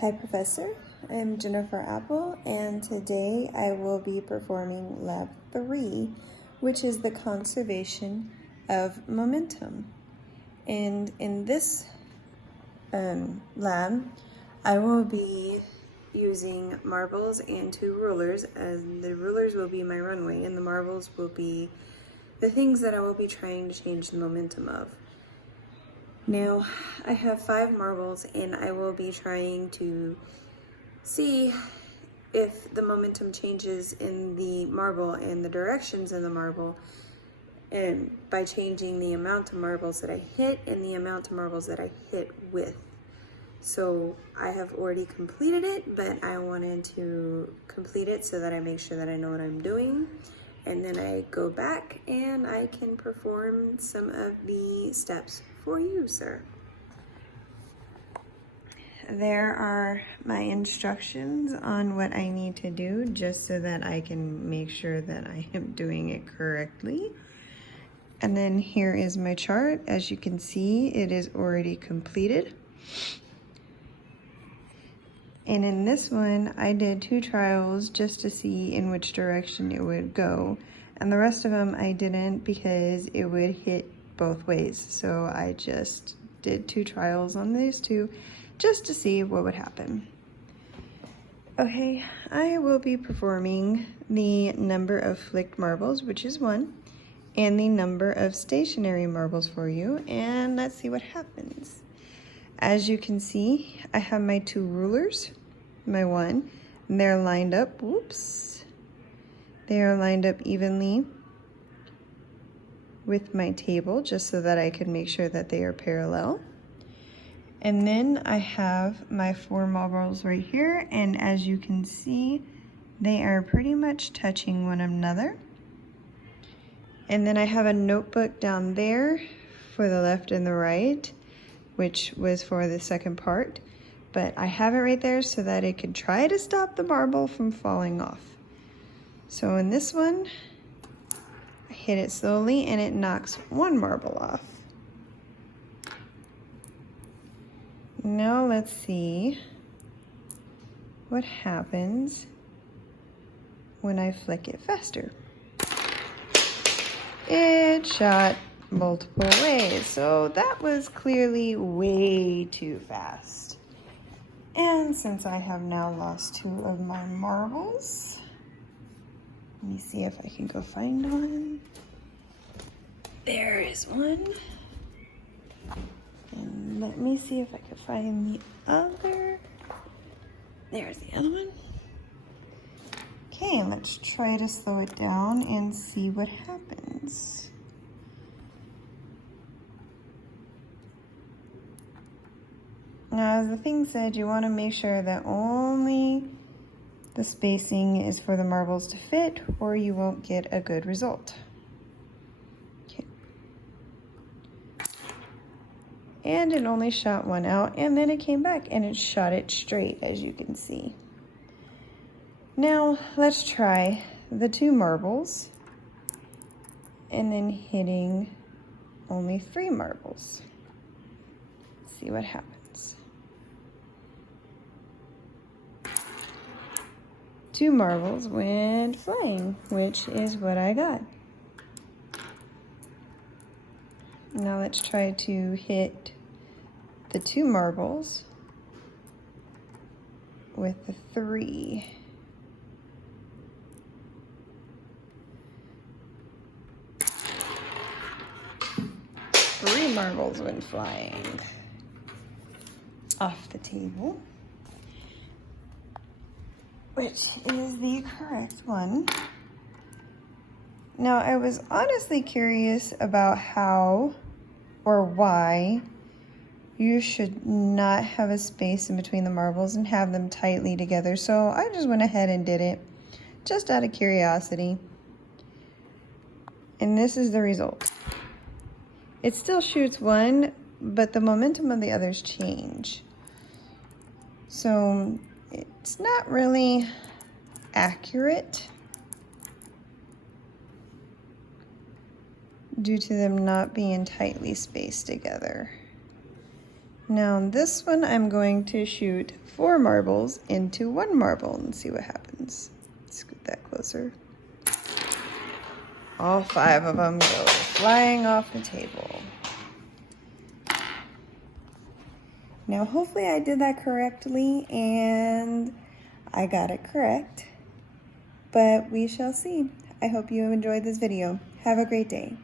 Hi Professor, I'm Jennifer Apple and today I will be performing Lab 3, which is the conservation of momentum. And in this lab, I will be using marbles and 2 rulers, and the rulers will be my runway and the marbles will be the things that I will be trying to change the momentum of. Now, I have 5 marbles and I will be trying to see if the momentum changes in the marble and the directions in the marble, and by changing the amount of marbles that I hit and the amount of marbles that I hit with. So I have already completed it, but I wanted to complete it so that I make sure that I know what I'm doing. And then I go back and I can perform some of the steps for you, sir. There are my instructions on what I need to do just so that I can make sure that I am doing it correctly. And then here is my chart. As you can see, it is already completed. And in this one, I did 2 trials just to see in which direction it would go. And the rest of them I didn't because it would hit both ways. So I just did 2 trials on these 2 just to see what would happen. Okay, I will be performing the number of flicked marbles, which is 1, and the number of stationary marbles for you, and let's see what happens. As you can see, I have my 2 rulers, my 1, and they're lined up, whoops. They are lined up evenly with my table just so that I can make sure that they are parallel. And then I have my 4 marbles right here, and as you can see, they are pretty much touching one another. And then I have a notebook down there for the left and the right, which was for the second part, but I have it right there so that it could try to stop the marble from falling off. So in this one, I hit it slowly and it knocks 1 marble off. Now let's see what happens when I flick it faster. It shot multiple ways, so that was clearly way too fast. And since I have now lost 2 of my marbles, let me see if I can go find one. There is one. And let me see if I can find the other. There's the other one. Okay, let's try to slow it down and see what happens. Now, as the thing said, you want to make sure that only the spacing is for the marbles to fit, or you won't get a good result. Okay. And it only shot 1 out, and then it came back and it shot it straight, as you can see. Now, let's try the 2 marbles and then hitting only 3 marbles. Let's see what happens. 2 marbles went flying, which is what I got. Now let's try to hit the 2 marbles with the 3. Three marbles went flying off the table, which is the correct one. Now, I was honestly curious about how or why you should not have a space in between the marbles and have them tightly together, so I just went ahead and did it just out of curiosity. And this is the result. It still shoots 1, but the momentum of the others change. So it's not really accurate due to them not being tightly spaced together. Now this one I'm going to shoot 4 marbles into 1 marble and see what happens. Scoot that closer. All 5 of them go flying off the table. Now hopefully I did that correctly and I got it correct, but we shall see. I hope you enjoyed this video. Have a great day.